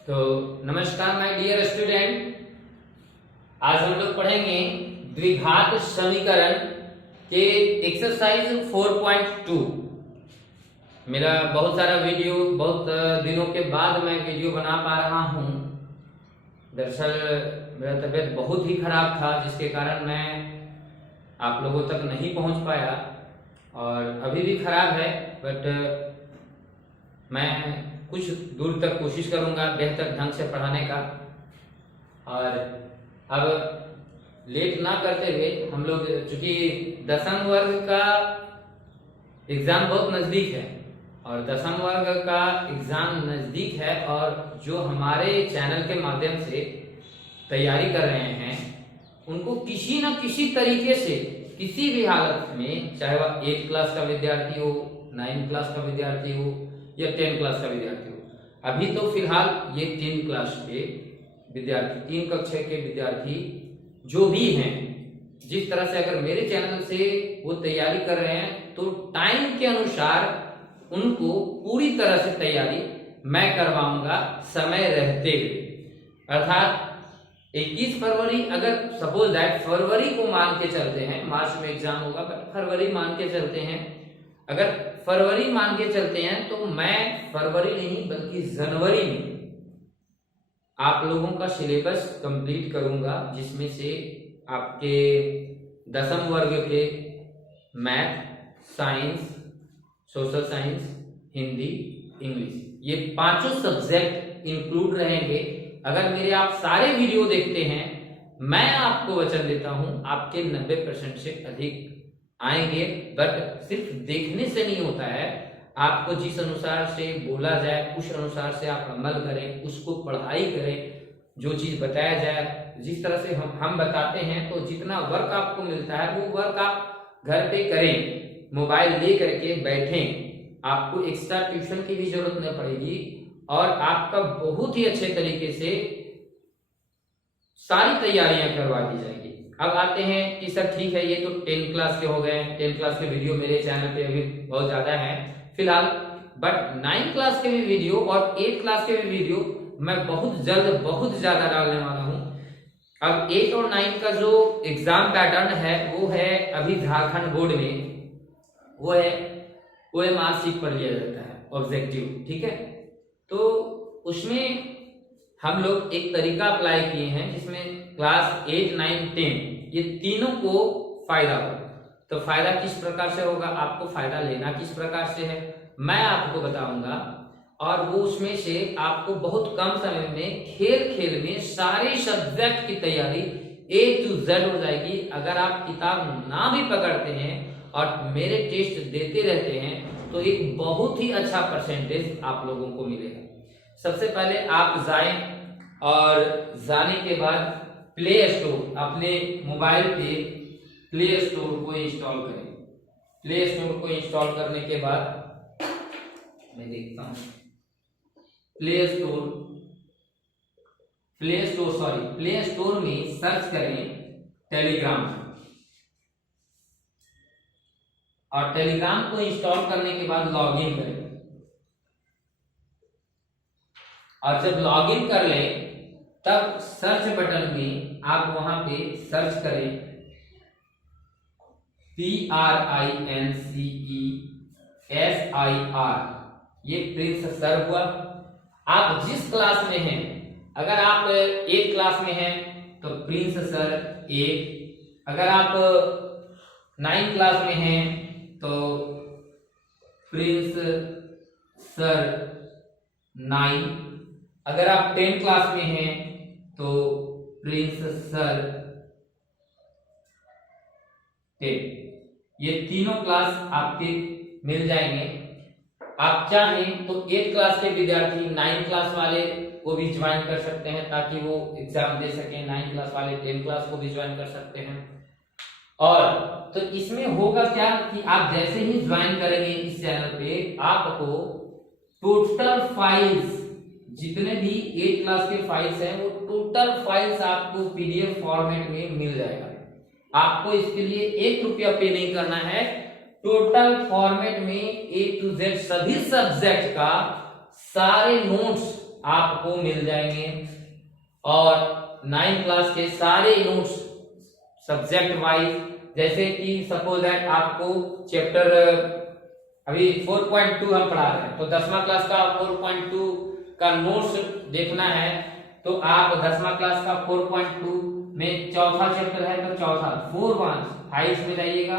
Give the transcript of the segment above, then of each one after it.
तो नमस्कार my dear student, आज हम लोग पढ़ेंगे द्विघात समीकरण के एक्सरसाइज 4.2। मेरा बहुत सारा वीडियो बहुत दिनों के बाद मैं वीडियो बना पा रहा हूं। दरअसल मेरा तबीयत बहुत ही खराब था, जिसके कारण मैं आप लोगों तक नहीं पहुंच पाया और अभी भी खराब है, बट मैं कुछ दूर तक कोशिश करूंगा बेहतर ढंग से पढ़ाने का। और अब लेट ना करते हुए हम लोग, चूंकि 10वीं वर्ग का एग्जाम बहुत नजदीक है और 10वीं वर्ग का एग्जाम नजदीक है, और जो हमारे चैनल के माध्यम से तैयारी कर रहे हैं उनको किसी न किसी तरीके से किसी भी हालत में, चाहे वह 8th क्लास का विद्यार्थी हो, 9th क्लास का विद्यार्थी हो या 10th क्लास का विद्यार्थी हो, अभी तो फिलहाल ये 3 क्लास के विद्यार्थी, 3 कक्षा के विद्यार्थी जो भी हैं, जिस तरह से अगर मेरे चैनल से वो तैयारी कर रहे हैं तो टाइम के अनुसार उनको पूरी तरह से तैयारी मैं करवाऊंगा समय रहते हुए। अर्थात 21 फरवरी, अगर सपोज दैट फरवरी को मान के चलते हैं, मार्च में एग्जाम होगा पर फरवरी मान के चलते हैं, अगर फरवरी मान के चलते हैं तो मैं फरवरी नहीं बल्कि जनवरी में आप लोगों का सिलेबस कंप्लीट करूंगा, जिसमें से आपके 10वीं वर्ग के math, science, social science, Hindi, English, ये 5 सब्जेक्ट इंक्लूड रहेंगे। अगर मेरे आप सारे वीडियो देखते हैं, मैं आपको वचन देता हूं आपके 90% से अधिक आएंगे। बट सिर्फ देखने से नहीं होता है, आपको जिस अनुसार से बोला जाए उस अनुसार से आप अमल करें, उसको पढ़ाई करें, जो चीज बताया जाए जिस तरह से हम बताते हैं, तो जितना वर्क आपको मिलता है वो वर्क आप घर पे करें, मोबाइल ले करके बैठें, आपको एक्स्ट्रा ट्यूशन की भी जरूरत नहीं पड़ेगी और आपका बहुत ही अच्छे तरीके से सारी तैयारियां करवा दी जाएगी। अब आते हैं कि सर ठीक है, ये तो 10th क्लास के हो गए, 10th क्लास के वीडियो मेरे चैनल पे अभी बहुत ज्यादा है फिलहाल, बट 9th क्लास के भी वीडियो और 8th क्लास के भी वीडियो मैं बहुत जल्द बहुत ज्यादा डालने वाला हूं। अब 8 और 9 का जो एग्जाम पैटर्न है वो है अभी झारखंड बोर्ड में, वो है OMR शीट पर लिया जाता है ऑब्जेक्टिव, ठीक है। तो उसमें हम लोग एक तरीका अप्लाई किए हैं जिसमें क्लास 8, 9, 10 ये तीनों को फायदा हो। तो फायदा किस प्रकार से होगा, आपको फायदा लेना किस प्रकार से है, मैं आपको बताऊंगा। और वो उसमें से आपको बहुत कम समय में खेल में सारे सब्जेक्ट की तैयारी A to Z हो जाएगी। अगर आप किताब ना भी पकड़ते हैं और मेरे टेस्ट देते रहते हैं तो एक बहुत ही अच्छा परसेंटेज आप लोगों को मिलेगा। सबसे पहले आप जाएं और जाने के बाद प्ले स्टोर, अपने मोबाइल पे प्ले स्टोर को इंस्टॉल करें। प्ले स्टोर को इंस्टॉल करने के बाद मैं देखता हूं, प्ले स्टोर में सर्च करें टेलीग्राम, और टेलीग्राम को इंस्टॉल करने के बाद लॉगिन करें। और जब लॉगिन कर लें तब सर्च बटन में आप वहां पे सर्च करें PRINCESIR, ये प्रिंस सर हुआ। आप जिस क्लास में हैं, अगर आप 8th क्लास में हैं तो प्रिंस सर 8, अगर आप 9th क्लास में हैं तो प्रिंस सर 9, अगर आप 10th क्लास में हैं तो प्रिंस सर 10। ये तीनों क्लास आपके मिल जाएंगे। आप चाहें तो 8th क्लास के विद्यार्थी 9th क्लास वाले को भी ज्वाइन कर सकते हैं ताकि वो एग्जाम दे सकें, 9th क्लास वाले 10th क्लास को भी ज्वाइन कर सकते हैं। और तो इसमें होगा क्या कि आप जैसे ही ज्वाइन करेंगे इस चैनल पे, आपको टोटल फाइल्स, जितने भी 8th क्लास के फाइल्स हैं, वो टोटल फाइल्स आपको PDF फॉर्मेट में मिल जाएगा। आपको इसके लिए 1 रुपया पे नहीं करना है। टोटल फॉर्मेट में A to Z सभी सब्जेक्ट का सारे नोट्स आपको मिल जाएंगे। और 9th क्लास के सारे नोट्स सब्जेक्ट वाइज, जैसे कि सपोज दैट आपको चैप्टर अभी 4.2 हम पढ़ा रहे हैं, तो 10वां क्लास का 4.2 का नोट्स देखना है तो आप 10वां क्लास का 4.2 में चौथा चैप्टर है तो चौथा 4 फाइल्स में जाइएगा,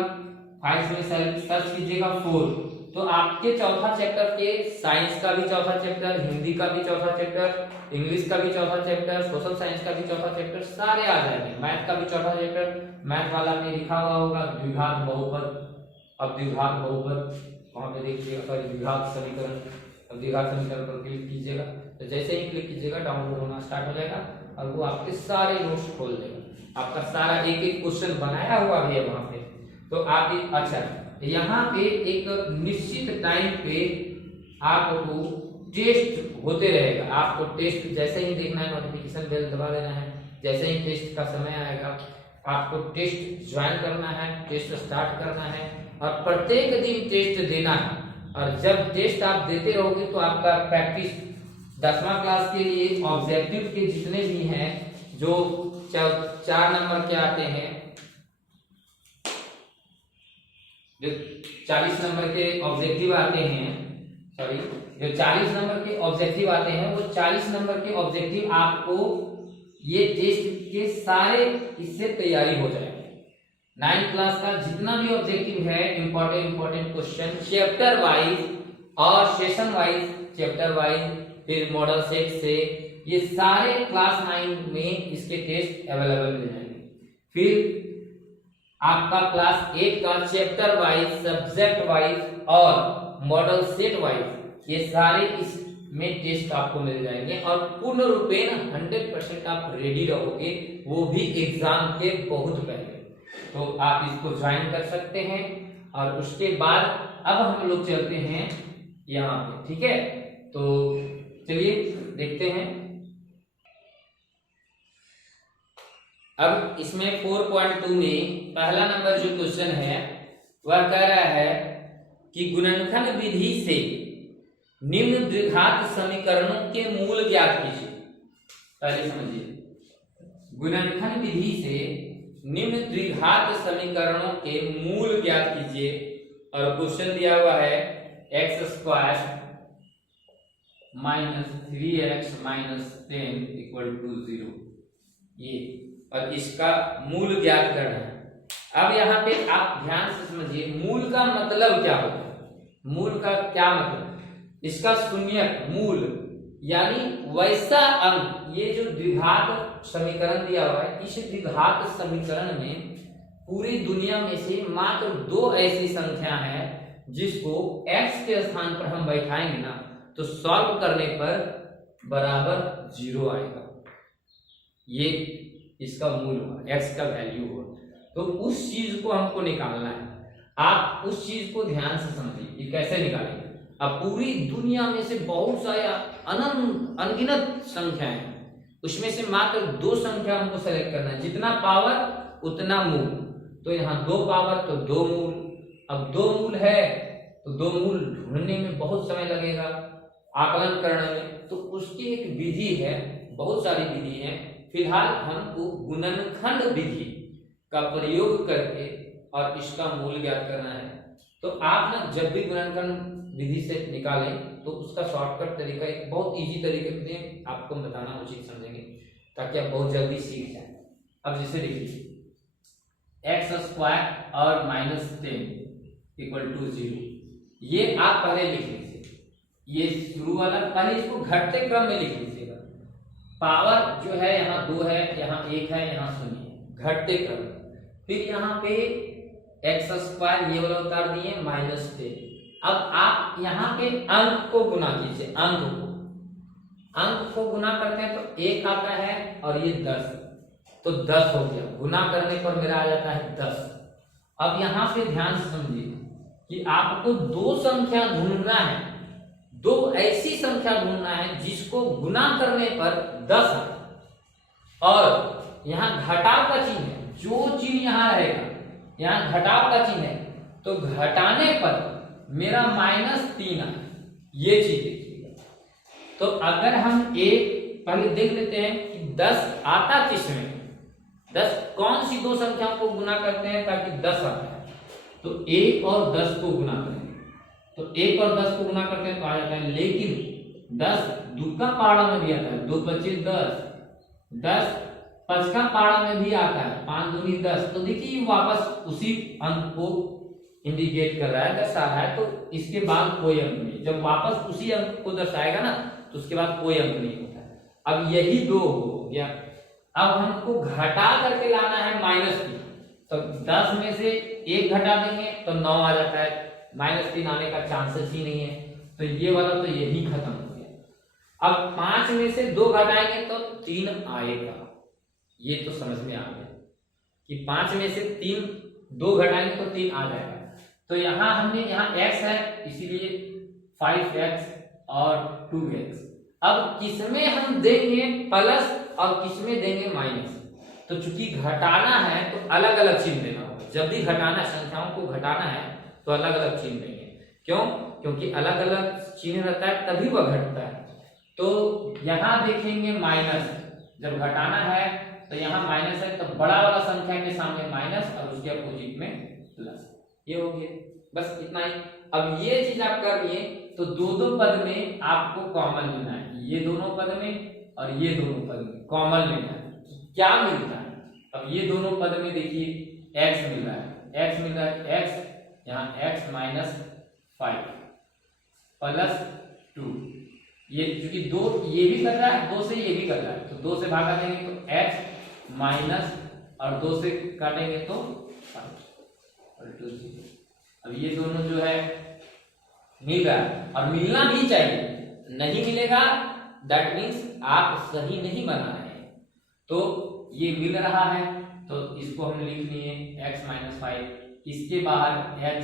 फाइल्स में सर्च कीजिएगा 4, तो आपके चौथा चैप्टर के साइंस का भी चौथा चैप्टर, हिंदी का भी चौथा चैप्टर, इंग्लिश का भी चौथा चैप्टर, सोशल साइंस का भी चौथा चैप्टर सारे आ जाएंगे। मैथ का भी चौथा चैप्टर, मैथ वाला में लिखा हुआ होगा द्विघात बहुपद। अब द्विघात बहुपद वहां पे देखिएगा, सॉरी द्विघात समीकरण, अब द्विघात समीकरण पर क्लिक कीजिएगा, तो जैसे ही क्लिक कीजिएगा डाउनलोड होना स्टार्ट हो जाएगा और वो आपके सारे नोट्स खोल देगा। आपका सारा एक एक क्वेश्चन बनाया हुआ भी है वहां पे, तो आप अच्छा यहाँ पे एक निश्चित टाइम पे आपको टेस्ट होते रहेगा। आपको टेस्ट जैसे ही देखना है, नोटिफिकेशन बेल दबा देना है, जैसे ही टेस्ट का समय आएगा आपको टेस्ट ज्वाइन करना है, टेस्ट स्टार्ट करना है और प्रत्येक दिन टेस्ट देना है। और जब टेस्ट आप देते रहोगे तो आपका प्रैक्टिस 10वां क्लास के लिए ऑब्जेक्टिव के जितने भी हैं, जो 4 नंबर के आते हैं, जो 40 नंबर के ऑब्जेक्टिव आते हैं, सॉरी जो 40 नंबर के ऑब्जेक्टिव आते हैं, वो 40 नंबर के ऑब्जेक्टिव आपको ये टेस्ट के सारे इससे तैयारी हो जाएगी। 9th क्लास का जितना भी ऑब्जेक्टिव है, इंपॉर्टेंट क्वेश्चन चैप्टर वाइज और सेशन वाइज, चैप्टर वाइज फिर मॉडल सेट से, ये सारे क्लास 9 में इसके टेस्ट अवेलेबल मिल जाएंगे। फिर आपका क्लास 8 का चैप्टर वाइज, सब्जेक्ट वाइज और मॉडल सेट वाइज ये सारे इसमें टेस्ट आपको मिल जाएंगे और पूर्ण रूपेण 100% आप रेडी रहोगे, वो भी एग्जाम के बहुत पहले। तो आप इसको ज्वाइन कर सकते हैं और उसके बाद अब हम लोग चलते हैं यहाँ पे, ठीक है। तो चलिए देखते हैं। अब इसमें 4.2 में पहला नंबर जो क्वेश्चन है वह कह रहा है कि गुणनखंड विधि से निम्न द्विघात समीकरणों के मूल ज्ञात कीजिए। पहले समझिए, गुणनखंड विधि से निम्न द्विघात समीकरणों के मूल ज्ञात कीजिए। और क्वेश्चन दिया हुआ है x² - 3x - 10 = 0, ये, और इसका मूल ज्ञात करना है। अब यहाँ पे आप ध्यान से समझिए, मूल का मतलब क्या होता है। मूल का क्या मतलब, इसका शून्यक मूल यानी वैसा अंक। ये जो द्विघात समीकरण दिया हुआ है, इस द्विघात समीकरण में पूरी दुनिया में से मात्र 2 ऐसी संख्या है जिसको x के स्थान पर हम बैठाएंगे ना तो सॉल्व करने पर बराबर 0 आएगा। ये इसका मूल होगा, x का वैल्यू होगा। तो उस चीज को हमको निकालना है। आप उस चीज को ध्यान से समझिए कि कैसे निकालेंगे। अब पूरी दुनिया में से बहुत सारे अनगिनत संख्याएं हैं, उसमें से मात्र 2 संख्या हमको सेलेक्ट करना है। जितना पावर उतना मूल, तो यहाँ 2 पावर तो 2 मूल। अब 2 मूल है तो 2 मूल ढूंढने में बहुत समय लगेगा, आकलन करने में। तो उसकी एक विधि है, बहुत सारी विधि है। फिलहाल हमको गुणनखंड विधि का प्रयोग करके और इसका मूल ज्ञात करना है। तो आप ना जब भी गुणनखंड विधि से निकालें तो उसका शॉर्टकट तरीका, एक बहुत इजी तरीके से आपको बताना उचित समझेंगे ताकि आप बहुत जल्दी सीख जाएं। अब जैसे देखिए, x² और -10 = 0, ये आप पहले लिख लीजिए। ये शुरू वाला पहले इसको घटते क्रम में लिख लीजिएगा। पावर जो है यहाँ 2 है, यहाँ 1 है, यहाँ 0 है, घटते क्रम। फिर यहाँ पे x² ये वाला उतार दिए -10। अब आप यहाँ पे अंक को गुना कीजिए, अंक को गुना करते हैं तो 1 आता है और ये 10, तो 10 हो गया। गुना करने पर मेरा आ जाता है 10। अब यहाँ पे ध्यान से समझिए कि आपको 2 संख्या ढूंढना है, 2 ऐसी संख्या ढूंढना है जिसको गुना करने पर 10 आए। और यहाँ घटाव का चिन्ह है, जो चिन्ह यहाँ रहेगा, यहाँ घटाव का चिन्ह है, तो घटाने पर मेरा -3 आए, ये चीज देखिएगा। तो अगर हम एक पहले देख लेते हैं कि 10 आता किसमें, 10 कौन सी दो संख्याओं को गुना करते हैं ताकि 10 आता है, तो 1 और 10 को गुना करेंगे, तो 1 और 10 को गुना करते हैं तो आ जाता है, लेकिन 10 दूका पाड़ा में भी आता है, 2 25 10, 10 पचका पाड़ा में भी आता है, 5 दूनी 10, तो देखिए वापस उसी अंक को इंडिकेट कर रहा है, दर्शा रहा है, तो इसके बाद कोई अंक नहीं, जब वापस उसी अंक को दर्शाएगा ना तो उसके बाद कोई अंक नहीं होता है। अब यही 2 हो गया, अब हमको घटा करके लाना है -3, तो 10 में से 1 घटा देंगे तो 9 आ जाता है, -3 आने का चांसेस ही नहीं है, तो ये वाला तो यही खत्म हो गया। अब 5 में से 2 घटाएंगे तो 3 आएगा, ये तो समझ में आ गया कि 5 में से 2 घटाएंगे तो 3 आ जाएगा। तो यहाँ हमने यहाँ x है इसीलिए 5x और 2x। अब किसमें हम देंगे प्लस और किसमें देंगे माइनस, तो चूंकि घटाना है तो अलग अलग चिन्ह देना होगा, जब भी घटाना संख्याओं को घटाना है तो अलग अलग चिन्ह देंगे, क्यों, क्योंकि अलग अलग चिन्ह रहता है तभी वह घटता है। तो यहाँ देखेंगे माइनस, जब घटाना है तो यहाँ माइनस है तो बड़ा वाला संख्या के सामने माइनस और उसके अपोजिट में प्लस, ये हो गया, बस इतना ही। अब ये चीज आप कर लिए तो दो पद में आपको कॉमन लेना है, ये दोनों पद में और ये दोनों पद में कॉमन लेना है, क्या मिलता है। अब ये दोनों पद में देखिए x मिल रहा है, x मिल रहा है, x यहाँ x -5 प्लस 2, ये क्योंकि 2 ये भी कर रहा है, 2 से ये भी कर रहा है, तो 2 से भागा देंगे तो x माइनस और 2 से काटेंगे तो 5 और 2। अब ये दोनों जो है मिल रहा है और मिलना भी चाहिए, नहीं मिलेगा दैट मीन्स आप सही नहीं बना रहे हैं, तो ये मिल रहा है तो इसको हम लिख लिए x -5, इसके बाहर x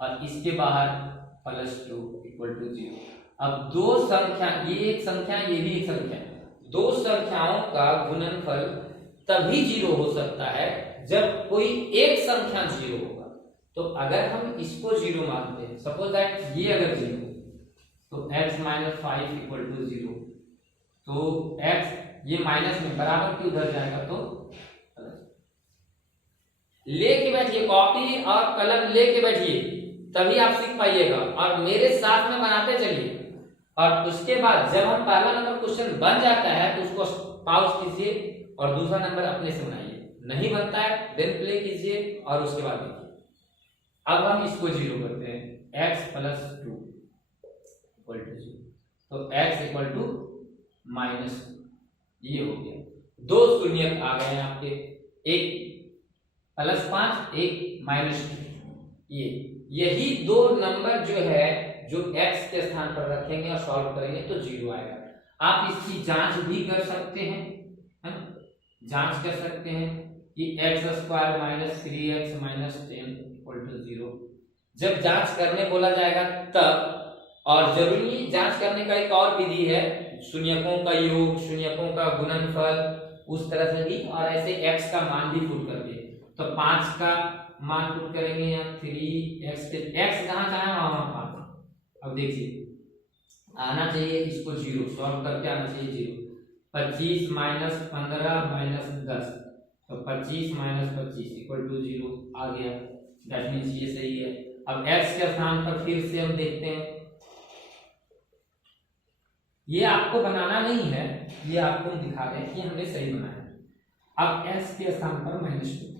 और इसके बाहर +2 = 0। अब दो संख्या, ये एक संख्या ये भी एक संख्या, दो संख्याओं का गुणनफल तभी 0 हो सकता है जब कोई एक संख्या 0 होगा। तो अगर हम इसको 0 मानते हैं, सपोज दैट ये अगर 0 तो x -5 = 0, तो x ये माइनस में बराबर के उधर जाएगा तो लेके बैठिए, कॉपी और कलम लेके बैठिए तभी आप सीख पाइएगा, और मेरे साथ में बनाते चलिए। और उसके बाद जब हम पहला नंबर क्वेश्चन बन जाता है तो उसको पॉज कीजिए और दूसरा नंबर अपने से बनाइए, नहीं बनता है देन प्ले कीजिए और उसके बाद देखिए। अब हम इसको 0 करते हैं, x + 2 = 0, तो x = ये हो गया, 2 शून्य आ गए हैं आपके, एक +5 एक -2, यही 2 नंबर जो है जो x के स्थान पर रखेंगे और सॉल्व करेंगे तो 0 आएगा। आप इसकी जांच भी कर सकते हैं, है ना, जांच कर सकते हैं कि x² - 3x - 10 = 0। जब जांच करने बोला जाएगा तब, और जरूरी जांच करने का एक और विधि है, शून्यकों का योग, शून्यकों का गुणनफल, उस तरह से भी, और ऐसे x का मान भी पुट करके, तो 5 का मान पुट करेंगे या 3x के x कहाँ है वहां 5। अब देखिए आना चाहिए इसको 0, सॉल्व करके आना चाहिए 0, 25 - 15 - 10, तो 25 - 25 = 0 आ गया, दैट मींस ये सही है। अब x के स्थान पर फिर से हम देखते हैं, ये आपको बनाना नहीं है, ये आपको हम दिखा रहे हैं कि हमने सही बनाया। अब s के स्थान पर -2,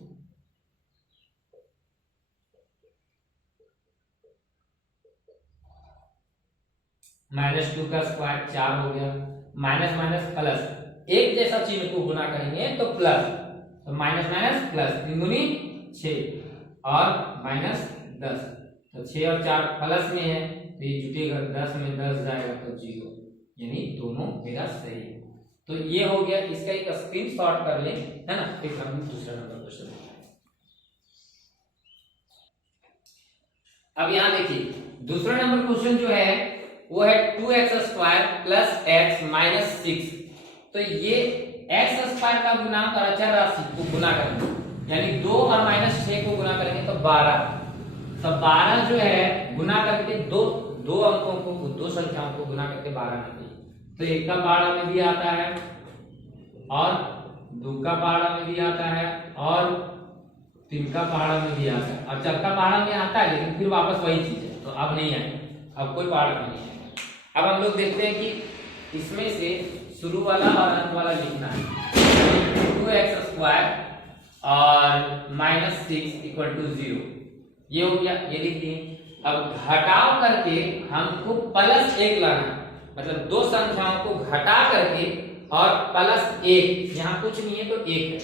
-2 का स्क्वायर 4 हो गया, माइनस माइनस प्लस, एक जैसा चिन्ह को गुना करेंगे तो प्लस, तो माइनस माइनस प्लस, 3 दूनी 6 और -10, तो 6 और 4 प्लस में है तो ये जुटेगा, 10 में 10 जाएगा तो 0, यानी दोनों मेरा सही है। तो ये हो गया, इसका एक स्क्रीनशॉट कर लें, है ना, फिर हम दूसरा नंबर क्वेश्चन। अब यहाँ देखिए दूसरा नंबर क्वेश्चन जो है वो है 2x² + x - 6। तो ये x² का गुणांक और अचर राशि को गुना करेंगे, यानी 2 और -6 को गुना करेंगे तो 12, तो 12 जो है गुना करके दो अंकों को, दो संख्याओं को गुना करके 12 निकले, तो एक का पहाड़ा में भी आता है और दो का पहाड़ा में भी आता है और तीन का पहाड़ा में भी आता है। अब चार का पहाड़ा में आता है लेकिन फिर वापस वही चीज है, तो अब नहीं आएगा, अब कोई पहाड़ा में नहीं आएगा। अब हम लोग देखते हैं कि इसमें से शुरू वाला और अंत वाला लिखना है। 2x² और -6 = 0, ये हो गया, ये लिख दिए। अब घटाव करके हमको +1 लाना है, मतलब दो संख्याओं को घटा करके और +1, यहाँ कुछ नहीं है तो 1 है।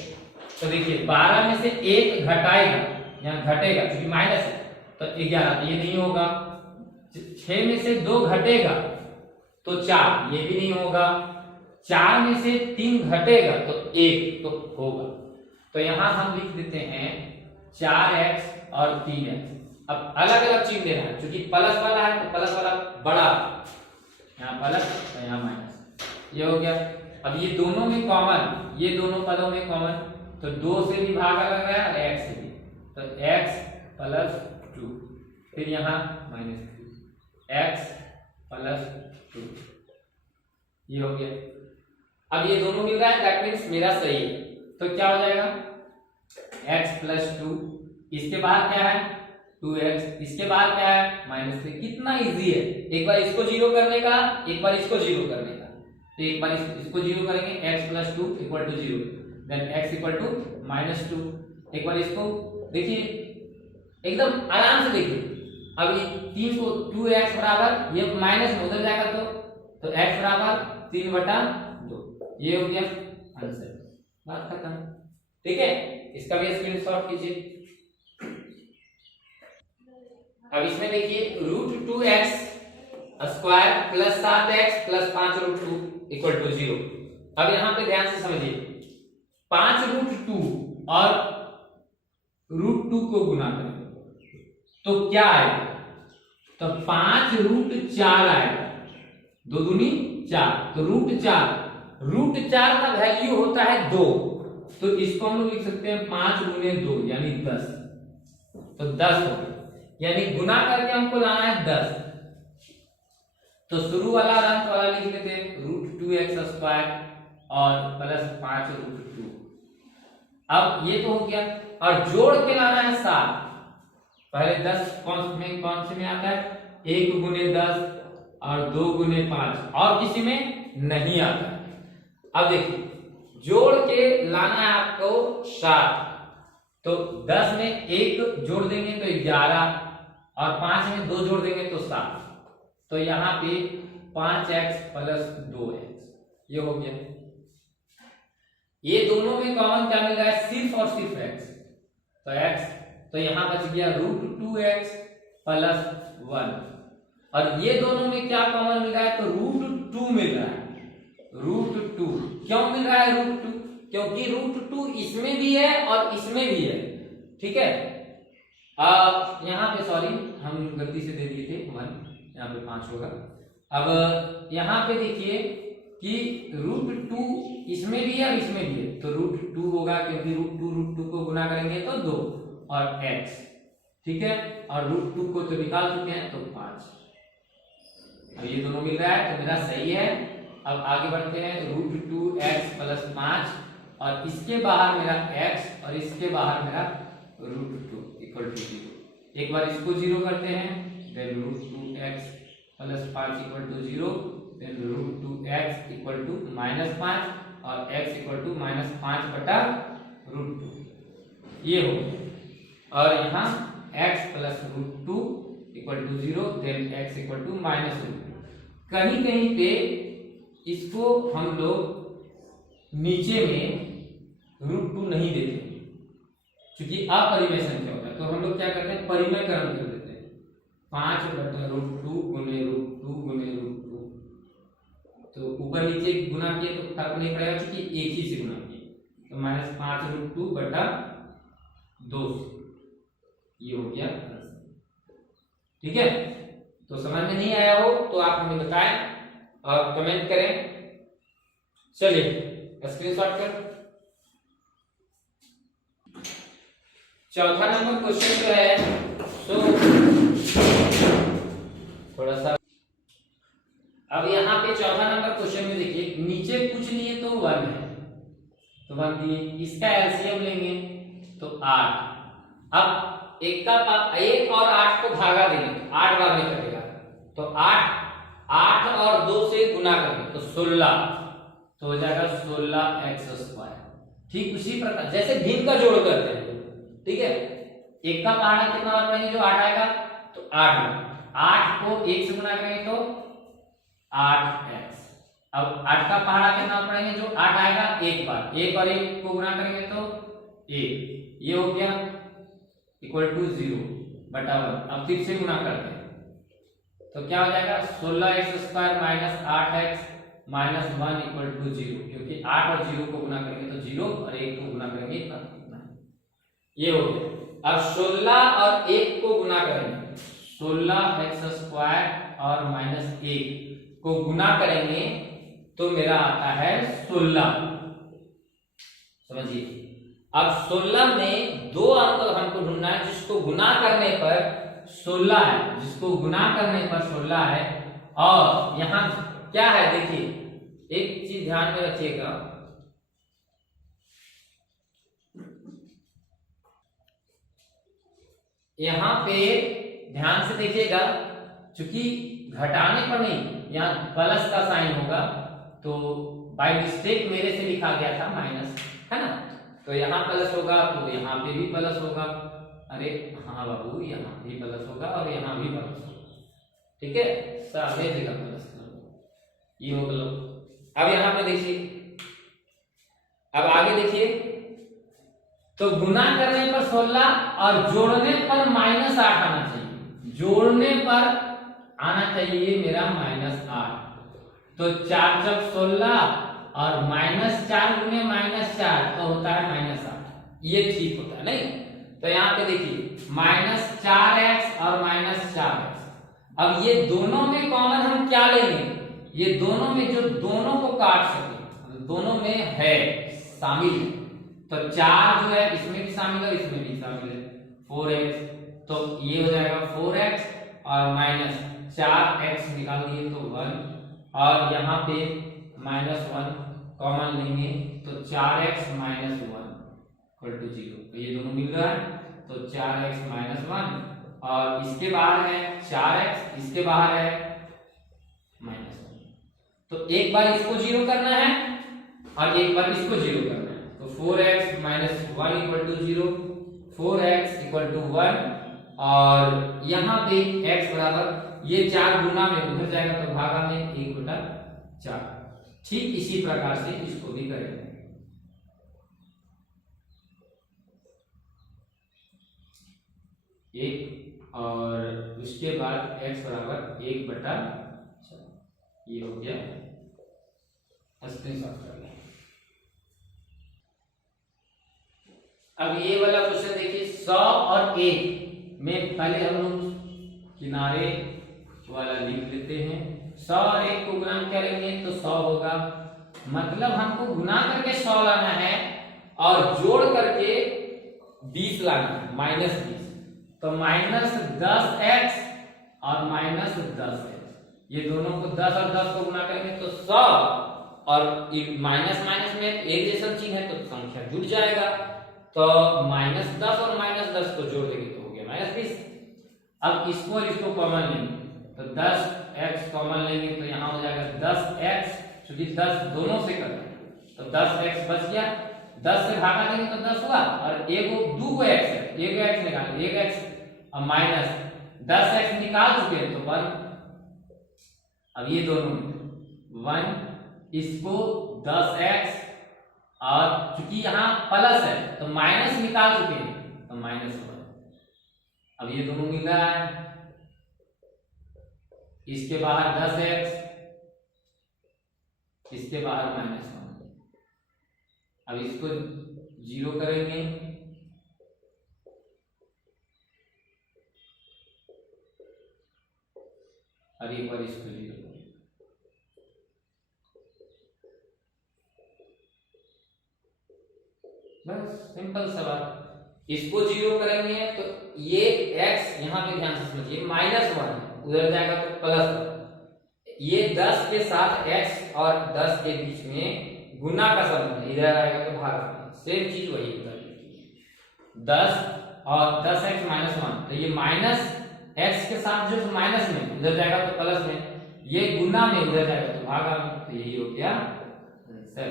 तो देखिए 12 में से 1 घटाएगा, यहाँ घटेगा क्योंकि माइनस है तो 11, ये नहीं होगा। 6 में से 2 घटेगा तो 4, ये भी नहीं होगा। 4 में से 3 घटेगा तो 1, तो होगा। तो यहाँ हम लिख देते हैं 4x और 3x। अब अलग अलग चिन्ह देना है, क्योंकि प्लस वाला है तो प्लस वाला बड़ा, यहाँ प्लस तो यहाँ माइनस, ये हो गया। अब ये दोनों में कॉमन, ये दोनों पदों में कॉमन, तो 2 से भी भाग लग रहा है और x से भी, तो x + 2, फिर यहाँ -3, x + 2, ये हो गया। अब ये दोनों मिल रहा है, दैट मीन्स मेरा सही है। तो क्या हो जाएगा x + 2, इसके बाद क्या है 2x, इसके बाद क्या है -3। कितना इजी है, एक बार इसको 0 करने का, एक बार इसको 0 करने का। तो एक बार इसको 0 करेंगे, x + 2 = 0, देन x = -2। एक बार इसको देखिए, एकदम आराम से देखिए। अब ये 3 को 2x बराबर, ये माइनस में उधर जाएगा तो x बराबर 3/2, ये हो गया आंसर, बात खत्म। ठीक है, इसका भी स्क्रीनशॉट कीजिए। अब इसमें देखिए √2x² + 7x + 5√2 = 0। अब यहां पे ध्यान से समझिए, 5√2 और √2 को गुना करें तो क्या आएगा, तो 5√4 आएगा, 2 दूनी 4, तो √4 का वैल्यू होता है 2, तो इसको हम लोग लिख सकते हैं 5 × 2 यानी 10, तो 10 हो गया, यानी गुना करके हमको लाना है 10। तो शुरू वाला और अंत वाला लिख लेते हैं √2x² और +5√2। अब ये तो हो गया, और जोड़ के लाना है 7। पहले 10 कौन से में आता है, 1 × 10 और 2 × 5, और किसी में नहीं आता। अब देखिए जोड़ के लाना है आपको 7, तो 10 में 1 जोड़ देंगे तो 11, और 5 में 2 जोड़ देंगे तो 7, तो यहाँ पे 5x + 2x, ये हो गया। ये दोनों में कॉमन क्या मिल रहा है, सिर्फ और सिर्फ x, तो x, तो यहाँ बच गया √2x + 1, और ये दोनों में क्या कॉमन मिल रहा है, तो √2 मिल रहा है। √2 क्यों मिल रहा है √2, क्योंकि √2 इसमें भी है और इसमें भी है। ठीक है, यहाँ पे सॉरी हम गलती से दे दिए थे 1, यहाँ पे 5 होगा। अब यहाँ पे देखिए कि √2 इसमें भी है और इसमें भी है, तो √2 होगा, क्योंकि √2 को गुना करेंगे तो 2 और x, ठीक है, और √2 को तो निकाल चुके हैं तो 5। अब ये दोनों मिल रहा है तो मेरा सही है। अब आगे बढ़ते हैं, √2x + 5, और इसके बाहर मेरा x और इसके बाहर मेरा √2 = 0। एक बार इसको 0 करते हैं, देन √2x + 5 = 0, देन √2x = -5 और x = -5/√2, ये हो गया। और यहाँ x + √2 = 0, देन x = -√2। कहीं कहीं पे इसको हम लोग नीचे में √2 नहीं देते क्योंकि अपरिमेय संख्या होता है, तो हम लोग क्या करते हैं, परिमेयकरण कर देते हैं, 5/√2 × √2, तो ऊपर नीचे गुना किए तो फर्क नहीं पड़ेगा क्योंकि एक ही से गुना किए, तो -5√2/2, ये हो गया। ठीक है, तो समझ में नहीं आया हो तो आप हमें बताएं और कमेंट करें। चलिए स्क्रीनशॉट कर। चौथा नंबर क्वेश्चन जो है, सो थोड़ा सा अब यहाँ पे चौथा नंबर क्वेश्चन में देखिए, नीचे कुछ नहीं है तो 1 है, तो 1 दिए, इसका एलसीएम लेंगे तो 8। अब एक और 8 को भागा देंगे, 8 बार में कटेगा, तो 8 और 2 से गुना करेंगे तो 16, तो हो जाएगा 16x²। ठीक उसी प्रकार जैसे भिन्न का जोड़ करते हैं, ठीक है, एक का पहाड़ा कितना बार पढ़ेंगे जो 8 आएगा, तो 8 को 1 से गुना करेंगे तो 8x। अब 8 का पहाड़ा कितना बार पढ़ेंगे जो 8 आएगा, एक बार, 1 और 1 को गुना करेंगे तो 1, ये हो गया इक्वल टू 0/1। अब फिर से गुना करते हैं तो क्या हो जाएगा, 16x² minus 8x minus 1 equal to 0, क्योंकि 8 और 0 को गुना करेंगे तो 0 और 1 को गुना करेंगे इतना, ये हो गया। अब 16 और 1 को गुना करेंगे, 16x² और माइनस 1 को गुना करेंगे तो मेरा आता है 16, समझिए। अब 16 में 2 अंक हमको ढूंढना है जिसको गुना करने पर 16 है, जिसको गुना करने पर 16 है। और यहां क्या है देखिए, एक चीज ध्यान में रखिएगा, यहां पे ध्यान से देखिएगा, चूंकि घटाने पर नहीं, यहाँ प्लस का साइन होगा, तो बाय मिस्टेक मेरे से लिखा गया था माइनस, है ना, तो यहाँ प्लस होगा तो यहाँ पे भी प्लस होगा, अरे हाँ बाबू, यहाँ भी प्लस होगा और यहाँ भी प्लस होगा, ठीक है, सारे जगह प्लस करो, ये हो गया। अब यहाँ पे देखिए, अब आगे देखिए, तो गुना करने पर 16 और जोड़ने पर -8 आना चाहिए, जोड़ने पर आना चाहिए मेरा -8, तो 4 जब 16 और -4 गुने -4 तो होता है -8, ये ठीक होता है नहीं। तो यहाँ पे देखिए -4x और -4x, अब ये दोनों में कॉमन हम क्या लेंगे, ये दोनों में जो दोनों को काट सके, दोनों में है शामिल है, तो 4 जो है इसमें भी शामिल है, इसमें भी शामिल है, 4x, तो ये हो जाएगा 4x और -4x निकाल दिए तो 1, और यहाँ पे -1 कॉमन लेंगे तो 4x - 1 इक्वल टू 0, तो ये दोनों मिल रहा है, तो 4x - 1 और इसके बाहर है 4x, इसके बाहर है -1, तो एक बार इसको 0 करना है और एक बार इसको 0 करना है, तो 4x - 1 equal to 0, 4x equal to 1, और यहाँ पे x बराबर, ये 4 गुना में उधर जाएगा तो भागा में 1/4। ठीक इसी प्रकार से इसको भी करेंगे, एक और उसके बाद x बराबर 1/4, ये हो गया, स्क्रीनशॉट कर लें। अब ये वाला क्वेश्चन देखिए, 100 और 1 में पहले हम लोग किनारे वाला लिख लेते हैं, 100 और 1 को गुना क्या लेंगे तो 100 होगा, मतलब हमको गुना करके 100 लाना है और जोड़ करके 20 लाना है, -20, तो -10x और -10x, ये दोनों को 10 और 10 को गुना करेंगे तो 100, और माइनस माइनस में एक जैसा चीज है तो संख्या जुड़ जाएगा, तो -10 और -10 को जोड़ देंगे तो हो गया -20। अब इसको और इसको कॉमन लेंगे तो 10x कॉमन लेंगे तो यहाँ हो जाएगा 10x, क्योंकि 10 दोनों से करते हैं तो 10x बच गया, 10 से भागा देंगे तो 10 हुआ, और एक दो को x है, एक x निकालेंगे, एक x और माइनस 10x निकाल चुके हैं तो 1, अब ये दोनों 1, इसको 10x, और चूंकि यहाँ प्लस है तो माइनस निकाल चुके हैं तो -1, अब ये दोनों मिल रहा है, इसके बाहर 10x, इसके बाहर -1, अब इसको 0 करेंगे, और एक बार इसको 0 करेंगे, बस सिंपल सा बात। इसको 0 करेंगे तो ये x यहाँ पे ध्यान से समझिए -1 उधर जाएगा तो +1, ये 10 के साथ x और 10 के बीच में गुना का संबंध है, इधर आएगा तो भाग, सेम चीज वही होता है। 10 और 10x माइनस 1, तो ये माइनस x के साथ जो माइनस में उधर जाएगा तो प्लस में, ये गुना में उधर जाएगा तो भागा में, तो यही हो गया आंसर।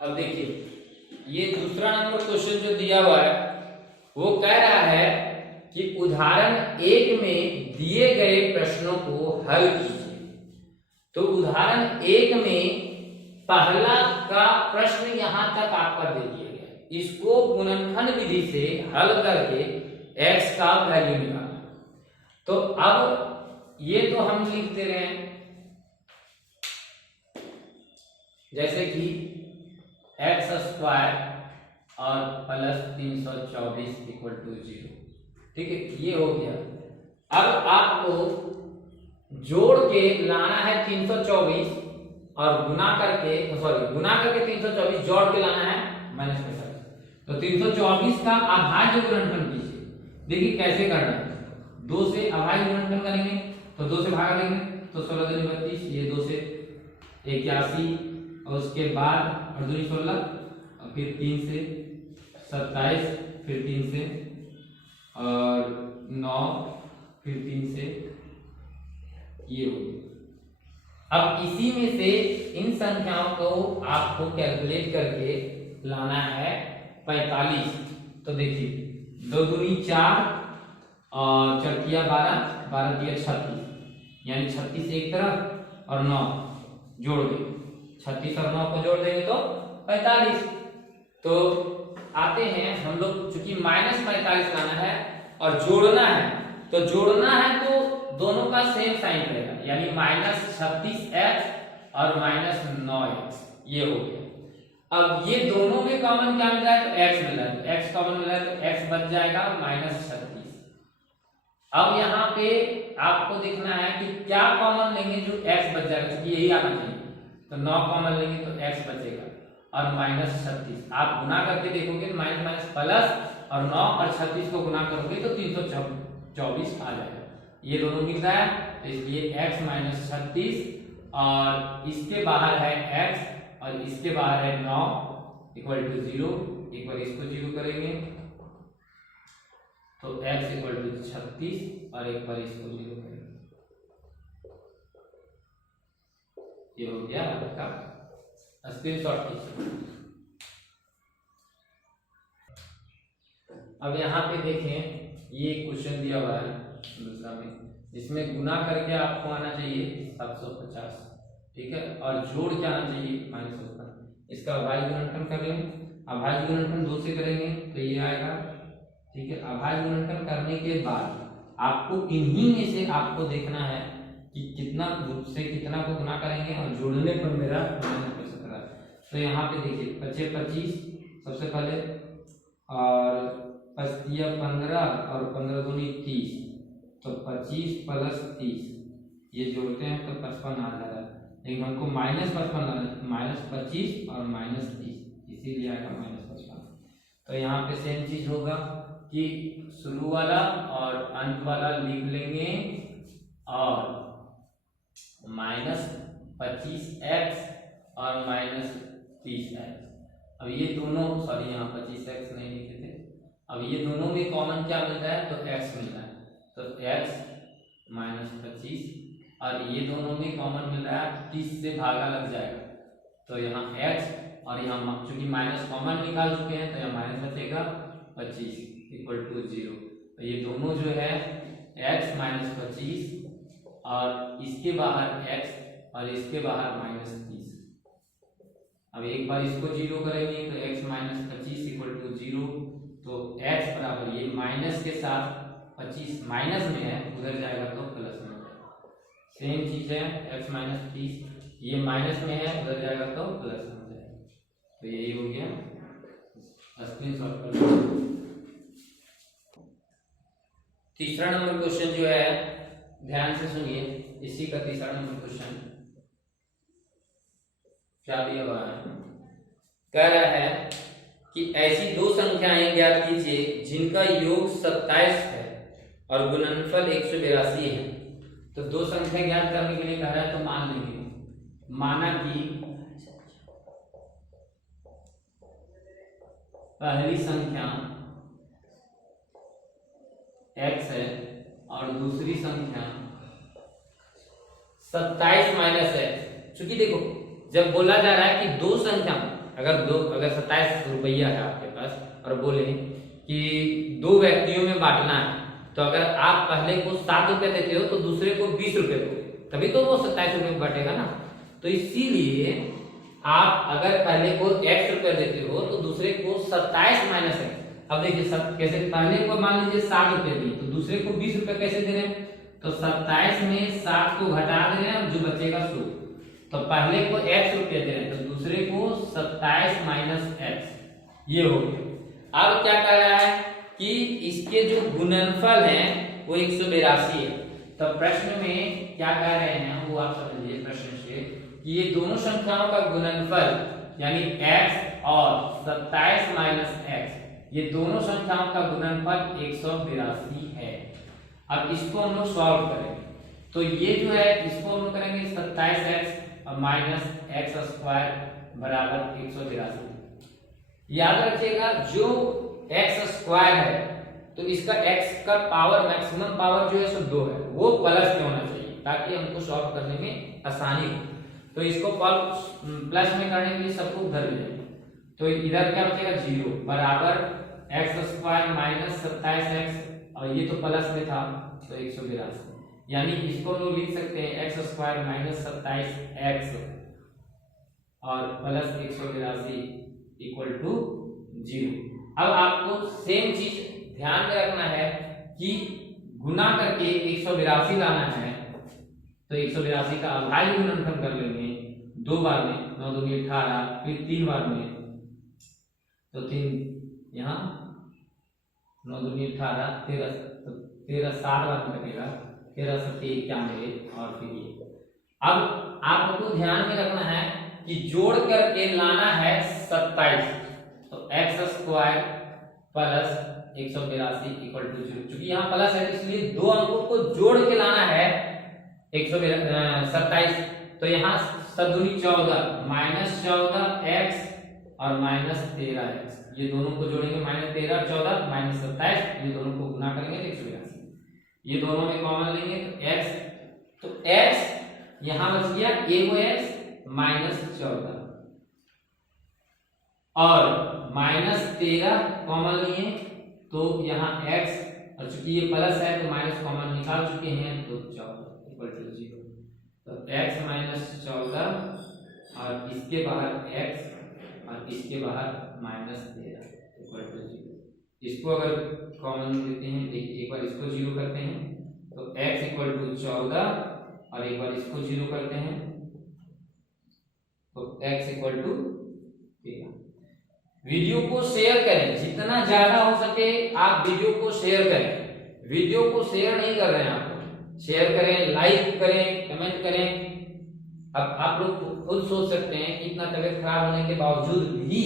अब देखिए ये दूसरा नंबर क्वेश्चन जो दिया हुआ है वो कह रहा है कि उदाहरण 1 में दिए गए प्रश्नों को हल कीजिए। तो उदाहरण 1 में पहला का प्रश्न यहां तक आपका दे दिया गया, इसको गुणनखंड विधि से हल करके x का वैल्यू निकालना। तो अब ये तो हम लिख दे रहे हैं जैसे कि x स्क्वायर और प्लस 324 इक्वल टू 0, ठीक है, ये हो गया। अब आपको जोड़ के लाना है 324 और गुना करके 324 जोड़ के लाना है माइनस 45। तो 324 का अभाज्य गुणनखंड कीजिए। देखिए कैसे करना है, 2 से अभाज्य गुणनखंड करेंगे तो 2 से भागा देंगे तो 16 दूनी 32, ये 2 से 81 और उसके बाद 8 दूनी 16 और फिर 3 से 27, फिर 3 से और 9, फिर 3 से, ये हो गया। अब इसी में से इन संख्याओं को आपको कैलकुलेट करके लाना है 45। तो देखिए 2 दूनी 4 और 4 तिया 12, 12 तिया 36, यानी 36 एक तरफ और 9 जोड़ देंगे, 36 और 9 को जोड़ देंगे तो 45। तो आते हैं हम लोग, चूंकि माइनस 45 लाना है और जोड़ना है, तो जोड़ना है तो दोनों का सेम साइन रहेगा, यानी माइनस 36x और माइनस 9x, ये हो गया। अब ये दोनों में कॉमन क्या मिल रहा है, तो x मिल रहा है, तो x कॉमन मिल रहा है तो x बच जाएगा माइनस 36। अब यहाँ पे आपको देखना है कि क्या कॉमन लेंगे जो x बच जाएगा, क्योंकि यही आना चाहिए। तो 9 कॉमन लेंगे तो x बचेगा और माइनस 36। आप गुना करके देखोगे माइनस माइनस प्लस और 9 और 36 को गुना करोगे तो 324 आ जाएगा। ये दोनों मिल रहा है तो इसलिए x माइनस 36 और इसके बाहर है x और इसके बाहर है 9 इक्वल टू 0। एक बार इसको 0 करेंगे तो x इक्वल टू 36 और एक बार इसको 0 करेंगे, ये हो गया आपका स्क्रीनशॉट कीजिए। अब यहाँ पे देखें ये क्वेश्चन दिया हुआ है दूसरा में, इसमें गुना करके आपको आना चाहिए 750, ठीक है, और जोड़ के आना चाहिए -55। इसका अभाज्य गुणनखंड कर लेंगे, अभाज्य गुणनखंड 2 से करेंगे तो ये आएगा, ठीक है। अभाज्य गुणनखंड करने के बाद आपको इन्हीं में से आपको देखना है कि कितना से कितना को गुना करेंगे और जोड़ने पर मेरा 17। तो यहाँ पे देखिए 25 25 सबसे पहले और 15 और 15 दूनी 30, तो 25 प्लस 30 ये जोड़ते हैं तो 55 आ जा रहा है, लेकिन हमको -55 -25 और -30, इसीलिए आएगा -55। तो यहाँ पे सेम चीज होगा कि शुरू वाला और अंत वाला लिख लेंगे और -25x और -30x। अब ये दोनों, सॉरी यहाँ 25x नहीं लिखे थे, अब ये दोनों में कॉमन क्या मिल रहा है तो x मिल रहा है, तो x -25 और ये दोनों में कॉमन मिल रहा है 30 से भागा लग जाएगा, तो यहाँ x और यहाँ चूंकि माइनस कॉमन निकाल चुके हैं तो यहाँ माइनस बचेगा 25 इक्वल टू 0। तो ये दोनों जो है x -25 और इसके बाहर x और इसके बाहर -30। अब एक बार इसको 0 करेंगे तो x -25 इक्वल टू 0, तो x बराबर ये माइनस के साथ 25 माइनस में है उधर जाएगा तो प्लस में हो जाएगा। सेम चीज है x -30 ये माइनस में है उधर जाएगा तो प्लस में हो जाएगा। तो यही हो गया, स्क्रीनशॉट कर लो। तीसरा नंबर क्वेश्चन जो है ध्यान से सुनिए, इसी का तीसरा नंबर क्वेश्चन क्या दिया हुआ है, कह रहा है कि ऐसी दो संख्याएं ज्ञात कीजिए जिनका योग 27 है और गुणनफल 182 है। तो दो संख्या ज्ञात करने के लिए कह रहा है, तो मान लेंगे, माना कि पहली संख्या x है और दूसरी संख्या 27 माइनस x। चूंकि देखो जब बोला जा रहा है कि दो संख्या, अगर 27 रुपया है आपके पास और बोले कि दो व्यक्तियों में बांटना है, तो अगर आप पहले को 7 रुपए देते हो तो दूसरे को 20 रुपए दोगे, तभी तो वो 27 रुपए में बांटेगा ना। तो इसीलिए आप अगर पहले को x रुपए देते हो तो दूसरे को 27 माइनस x। अब देखिए सब कैसे, पहले को मान लीजिए 7 रुपए दी तो दूसरे को 20 रुपए कैसे दे रहे हैं, तो 27 में 7 को घटा दे रहे हैं, जो बचेगा 100। तो पहले को x रुपए दे रहे हैं तो दूसरे को 27 माइनस x, ये हो गया। अब क्या कर रहा है कि इसके जो गुणनफल हैं वो 182 है। तो प्रश्न में क्या कह रहे हैं वो आप समझिए प्रश्न से, कि ये दोनों संख्याओं का गुणनफल यानी x और 27 माइनस x, ये दोनों संख्याओं का गुणनफल 182 है। अब इसको हम लोग सॉल्व करेंगे, तो ये जो है इसको हम लोग करेंगे 27x और माइनस एक्स स्क्वायर बराबर 182। याद रखिएगा जो x स्क्वायर है तो इसका x का पावर, मैक्सिमम पावर जो है सो 2 है, वो प्लस में होना चाहिए ताकि हमको सॉल्व करने में आसानी हो। तो इसको प्लस में करने के लिए सबको उधर ले जाएंगे, तो इधर क्या बचेगा 0 बराबर एक्स स्क्वायर माइनस 27x, और ये तो प्लस में था तो 182, यानी इसको हम लोग लिख सकते हैं एक्स स्क्वायर माइनस 27x और प्लस 182 इक्वल टू 0। अब आपको सेम चीज ध्यान में रखना है कि गुना करके 182 लाना है, तो 182 का अभाज्य गुणनफल कर लेंगे 2 बार में, 9 दूनी 18, फिर 3 बार में, तो 3 यहाँ 9 दूनी 18, 13 7 बार में कटेगा, 13 7 91 और फिर ये। अब आपको ध्यान में रखना है कि जोड़ करके लाना है 27, तो x square plus 182 equal to 0। चूंकि यहाँ प्लस है इसलिए दो अंकों को जोड़ के लाना है 127, तो यहाँ 7 दूनी 14 माइनस 14x और माइनस 13x, ये दोनों को जोड़ेंगे माइनस 13 14 माइनस 27, ये दोनों को गुना करेंगे 182, ये दोनों में कॉमन लेंगे तो x, तो x यहाँ बच गया एगो x माइनस 14 और माइनस 13 कॉमन लिए तो यहाँ x, और चूंकि ये प्लस है तो माइनस कॉमन निकाल चुके हैं तो 14 इक्वल टू 0, तो x माइनस 14 और इसके बाहर x और इसके बाहर माइनस 13 इक्वल टू 0। इसको अगर कॉमन लेते हैं, देखिए एक बार इसको 0 करते हैं तो x इक्वल टू 14 और एक बार इसको 0 करते हैं तो x इक्वल टू 13। वीडियो को शेयर करें, जितना ज्यादा हो सके आप वीडियो को शेयर करें। वीडियो को शेयर नहीं कर रहे हैं आप, शेयर करें, लाइक करें, कमेंट करें। अब आप लोग खुद सोच सकते हैं कि इतना तबीयत खराब होने के बावजूद भी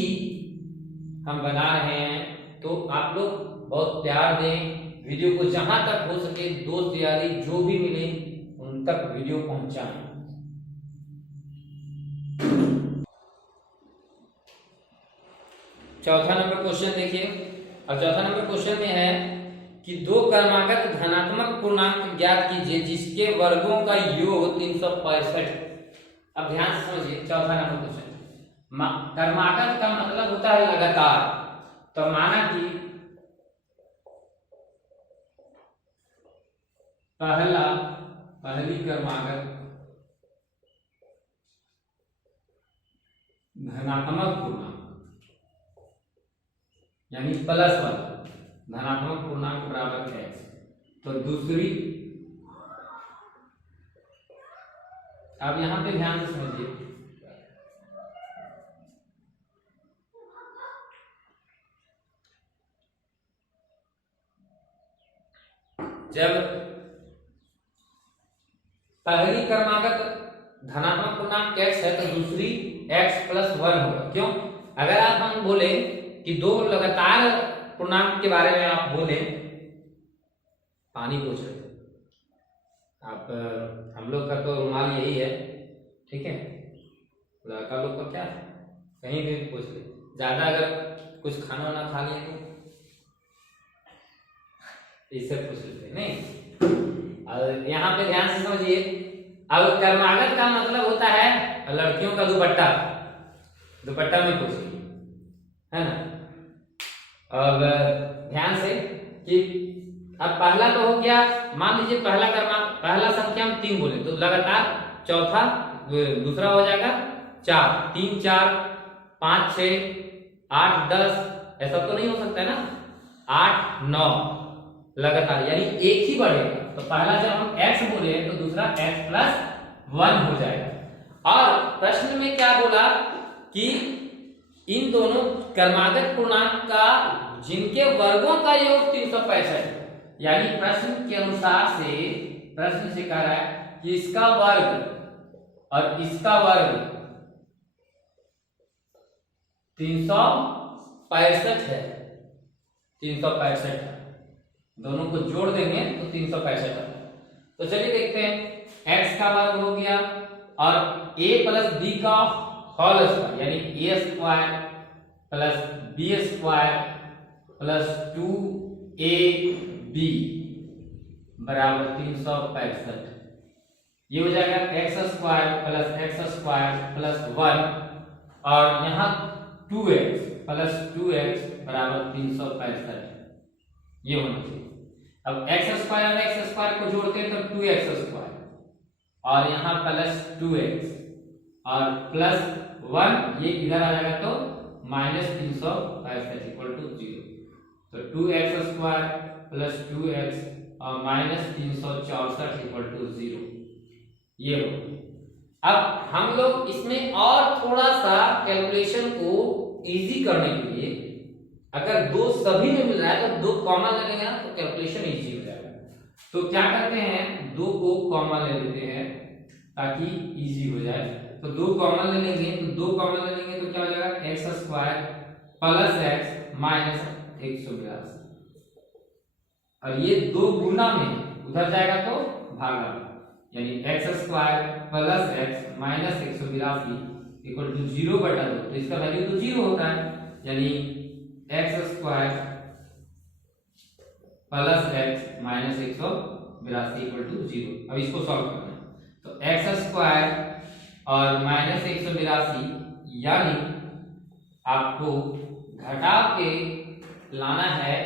हम बना रहे हैं, तो आप लोग बहुत प्यार दें, वीडियो को जहां तक हो सके दोस्त यारी जो भी मिले उन तक वीडियो पहुंचाएं। चौथा नंबर क्वेश्चन देखिए, और चौथा नंबर क्वेश्चन में है कि दो क्रमागत धनात्मक पूर्णांक ज्ञात कीजिए जिसके वर्गों का योग 365। अब ध्यान से समझिए चौथा नंबर क्वेश्चन, क्रमागत का मतलब होता है लगातार। तो माना कि पहली क्रमागत धनात्मक पूर्णांक यानी प्लस वाला धनात्मक पूर्णांक बराबर है, तो दूसरी, अब यहां पे ध्यान से समझिए, जब पहली क्रमागत धनात्मक पूर्णांक x है तो दूसरी x प्लस 1 होगा। क्यों? अगर आप हम बोले कि दो लगातार पूर्णांक के बारे में आप बोले पानी पूछ रहे थे आप। हम लोग का तो रुमाल यही है, ठीक है। लड़का लोग का क्या है, कहीं भी पूछ ले। ज्यादा अगर कुछ खाना वाना खा लिए तो इससे पूछ लेते नहीं। और यहाँ पे ध्यान से समझिए, अब कर्मागत का मतलब होता है लड़कियों का दुपट्टा, दुपट्टा में पूछिए, है ना। अब ध्यान से कि अब पहला तो हो गया, मान लीजिए पहला संख्या हम 3 बोले तो लगातार चौथा दूसरा हो जाएगा 4, 3 4 5 6 8 10, ऐसा तो नहीं हो सकता है ना। 8 9 लगातार, यानी एक ही बढ़ेगा। तो पहला जब हम x बोले तो दूसरा x प्लस 1 हो जाएगा। और प्रश्न में क्या बोला कि इन दोनों कर्मागत पूर्णांक का जिनके वर्गों का योग 365, यानी प्रश्न के अनुसार से प्रश्न से कह रहा है कि इसका वर्ग और इसका वर्ग 365 है, 365 है। दोनों को जोड़ देंगे तो 365 आता है। तो चलिए देखते हैं, x का वर्ग हो गया और a प्लस b का होल स्क्वायर, यानी a square plus b square plus 2ab बराबर 365। ये हो जाएगा x स्क्वायर प्लस 1 और यहाँ 2x प्लस 2x बराबर 365, ये होना चाहिए। अब x स्क्वायर और x स्क्वायर को जोड़ते हैं तो 2x स्क्वायर और यहाँ प्लस 2x और प्लस 1, ये इधर आ जाएगा तो माइनस 365 इक्वल टू 0। तो 2x स्क्वायर प्लस 2x और माइनस 364 इक्वल टू 0, ये हो। अब हम लोग इसमें और थोड़ा सा कैलकुलेशन को इजी करने के लिए, अगर 2 सभी में मिल रहा है तो 2 कॉमन ले लेंगे ना तो कैलकुलेशन इजी हो जाएगा। तो क्या करते हैं, 2 को कॉमन ले लेते हैं ताकि इजी हो जाए। तो 2 कॉमन ले लेंगे तो क्या हो जाएगा, x square plus x minus 182 और ये 2 गुना में उधर जाएगा तो भागा, यानी x square plus x minus 182 equal to 0/2। तो इसका वैल्यू तो 0 होता है, यानी x square plus x minus 182 equal to 0। अब इसको सॉल्व करना है तो एक्स स्क्वायर और माइनस 182, यानी आपको घटा के लाना है,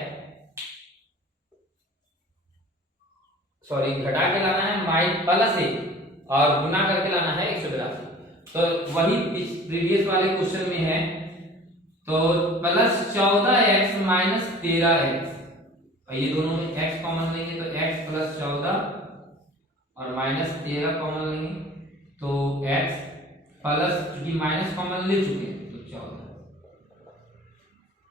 प्लस 1 और गुना करके लाना है 182। तो वही प्रीवियस वाले क्वेश्चन में है, तो प्लस 14x माइनस 13x, और ये दोनों में x कॉमन लेंगे तो x प्लस 14 और माइनस 13 कॉमन लेंगे तो x प्लस, क्योंकि माइनस कॉमन ले चुके हैं तो 14,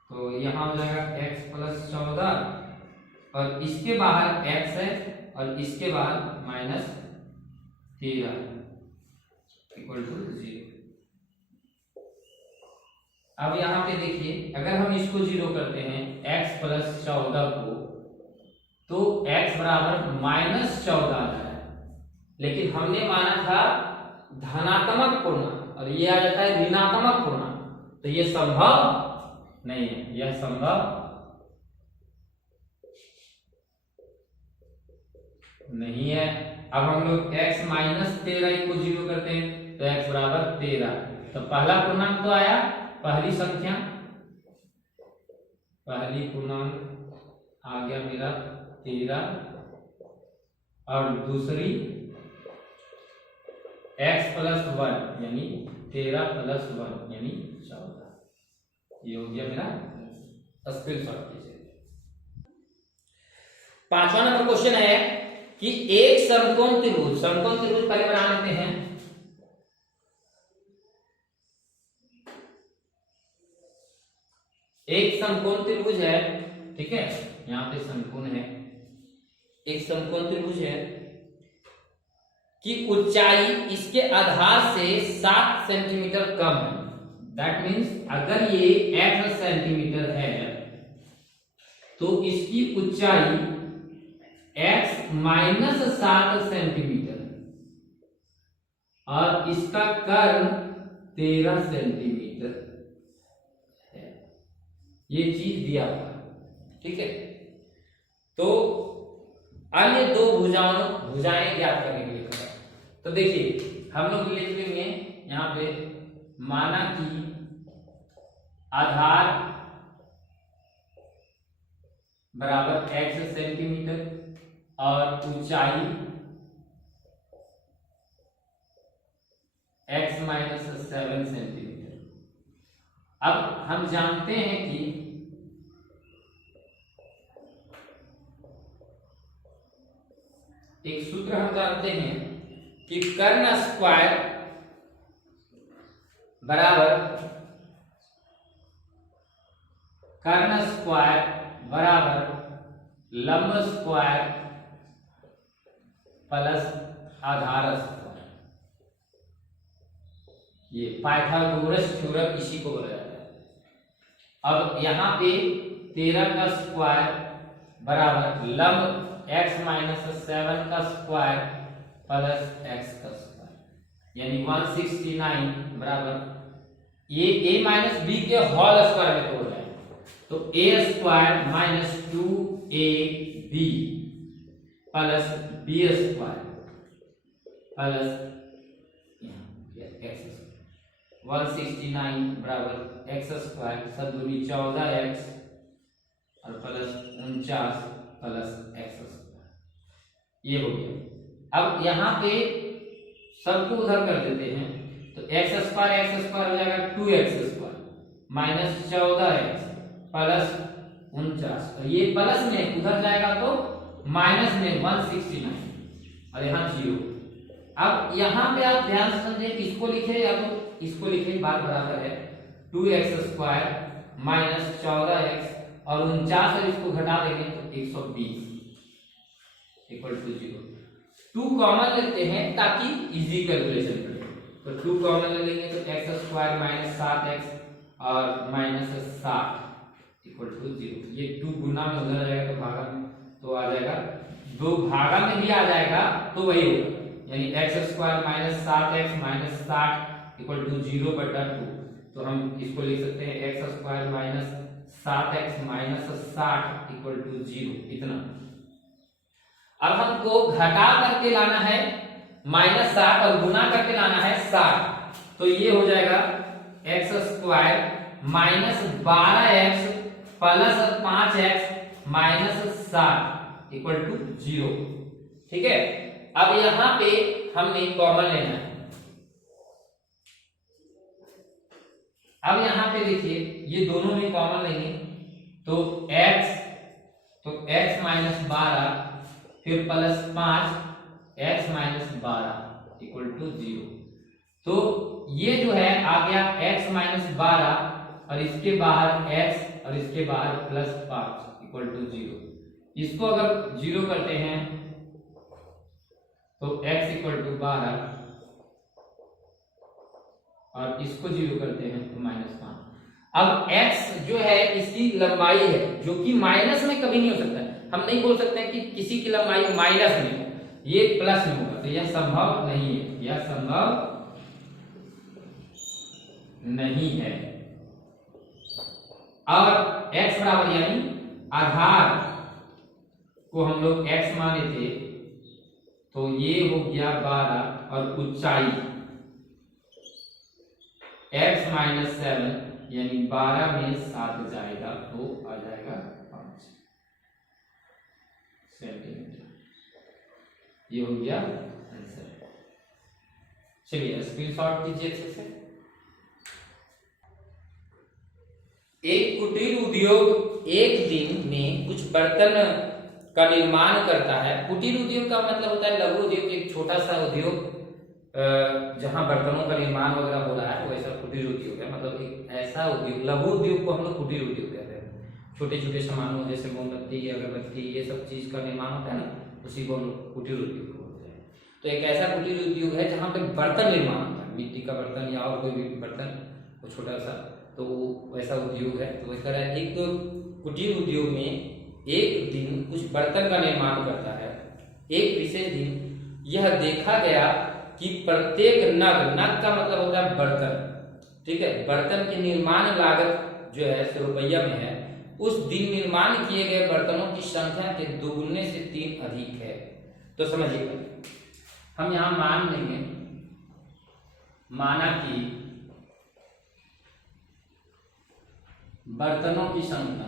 तो यहाँ हो जाएगा x प्लस 14 और इसके बाहर x है और इसके बाहर माइनस 13 इक्वल टू 0। अब यहाँ पे देखिए, अगर हम इसको 0 करते हैं x प्लस 14 को, तो x बराबर माइनस 14 आता है, लेकिन हमने माना था धनात्मक पूर्णांक और ये आ जाता है ऋणात्मक पूर्णांक, तो ये संभव नहीं है, यह संभव नहीं है। अब हम लोग x माइनस 13 को 0 करते हैं तो x बराबर 13, तो पहला पूर्णांक तो आया, पहली संख्या, पहली पूर्णांक आ गया मेरा 13 और दूसरी x प्लस 1 यानी 13 प्लस 1 यानी 14, ये हो गया मेरा स्क्रीनशॉट कीजिए। 5वां नंबर क्वेश्चन है कि एक समकोण त्रिभुज पहले बना लेते हैं। एक समकोण त्रिभुज है, ठीक है, यहाँ पे समकोण है, एक समकोण त्रिभुज है कि ऊंचाई इसके आधार से 7 सेंटीमीटर कम है। दैट मीन्स अगर ये x सेंटीमीटर है तो इसकी ऊंचाई x माइनस 7 सेंटीमीटर और इसका कर्ण 13 सेंटीमीटर है। ये चीज दिया हुआ है, ठीक है। तो अन्य दो भुजाएं ज्ञात करने के लिए कहा। तो देखिए हम लोग लिख लेंगे यहां पे, माना कि आधार बराबर x सेंटीमीटर और ऊंचाई x माइनस 7 सेंटीमीटर। अब हम जानते हैं कि एक सूत्र हम जानते हैं कि कर्ण स्क्वायर बराबर लंब स्क्वायर प्लस आधार स्क्वायर। ये पाइथागोरस थ्योरम इसी को बोला जाता है। अब यहाँ पे 13 का स्क्वायर बराबर लंब x माइनस 7 का स्क्वायर प्लस x का स्क्वायर, यानी 169 बराबर a माइनस b के होल स्क्वायर में तोड़ रहे हैं, तो a square minus 2ab plus b square plus x square 169 बराबर x स्क्वायर सब दूनी 14x और प्लस 49 प्लस x स्क्वायर। ये हो गया। अब यहाँ पे सबको उधर कर देते हैं, तो x स्क्वायर हो जाएगा 2x square minus 14x plus 49, और ये प्लस में उधर जाएगा तो माइनस में 169 और यहाँ 0। अब यहाँ पे आप ध्यान से समझे, इसको लिखे या तो इसको लिखे, बात बराबर है 2x स्क्वायर माइनस 14x और 49 और इसको घटा देंगे तो 120 इक्वल टू 0। 2 कॉमन लेते हैं ताकि इजी कैलकुलेशन करें, तो 2 कॉमन ले लेंगे तो x स्क्वायर माइनस 7x और माइनस 7 इक्वल टू 0। ये 2 गुना में उधर आ जाएगा तो भागा में तो आ जाएगा, 2 भागा में भी आ जाएगा तो वही होगा, यानी x square minus 7x minus 60 equal to 0/2। तो हम इसको लिख सकते हैं x square minus 7x minus 60 equal to 0, इतना। अब हमको घटा करके लाना है माइनस 60 और गुना करके लाना है 60, तो ये हो जाएगा x square minus 12x plus 5x minus 60 equal to 0, ठीक है। अब यहां पे हमने कॉमन लेना है। अब यहां पे देखिए ये दोनों में कॉमन लेंगे तो x माइनस 12 फिर plus 5x minus 12 equal to 0। तो ये जो है आ गया x माइनस 12 और इसके बाहर x और इसके बाहर प्लस 5 इक्वल टू 0। इसको अगर 0 करते हैं तो x इक्वल टू 12 और इसको 0 करते हैं तो माइनस 5। अब x जो है इसकी लंबाई है जो कि माइनस में कभी नहीं हो सकता है। हम नहीं बोल सकते हैं कि किसी की लंबाई माइनस में हो, ये प्लस में होगा, तो यह संभव नहीं है, यह संभव नहीं है। और x बराबर यानी आधार को हम लोग x माने थे, तो ये हो गया 12 और ऊंचाई x माइनस 7 यानी 12 में 7 जाएगा तो आ जाएगा 5 सेंटीमीटर। ये हो गया आंसर। चलिए स्क्रीनशॉट कीजिए अच्छे से। एक कुटीर उद्योग एक दिन में कुछ बर्तन का निर्माण करता है। कुटीर उद्योग का मतलब होता है लघु उद्योग, एक छोटा सा उद्योग जहां बर्तनों का निर्माण वगैरह हो रहा है, वो ऐसा कुटीर उद्योग है। मतलब एक ऐसा उद्योग, लघु उद्योग को हम लोग कुटीर उद्योग कहते हैं। छोटे छोटे सामानों जैसे मोमबत्ती, अगरबत्ती, ये सब चीज का निर्माण होता है ना, उसी को हम लोग कुटीर उद्योग बोलते हैं। तो एक ऐसा कुटीर उद्योग है जहाँ पे बर्तन निर्माण होता है, मिट्टी का बर्तन या और कोई भी बर्तन, वो छोटा सा, तो वैसा उद्योग है। तो इस तरह एक कुटीर उद्योग में एक दिन कुछ बर्तन का निर्माण करता है, एक विशेष दिन यह देखा गया कि प्रत्येक नग का मतलब होता है बर्तन, ठीक है, बर्तन की निर्माण लागत जो है रुपया में है, उस दिन निर्माण किए गए बर्तनों की संख्या के दोगुने से 3 अधिक है। तो समझिए, हम यहां मान लेंगे, माना कि बर्तनों की संख्या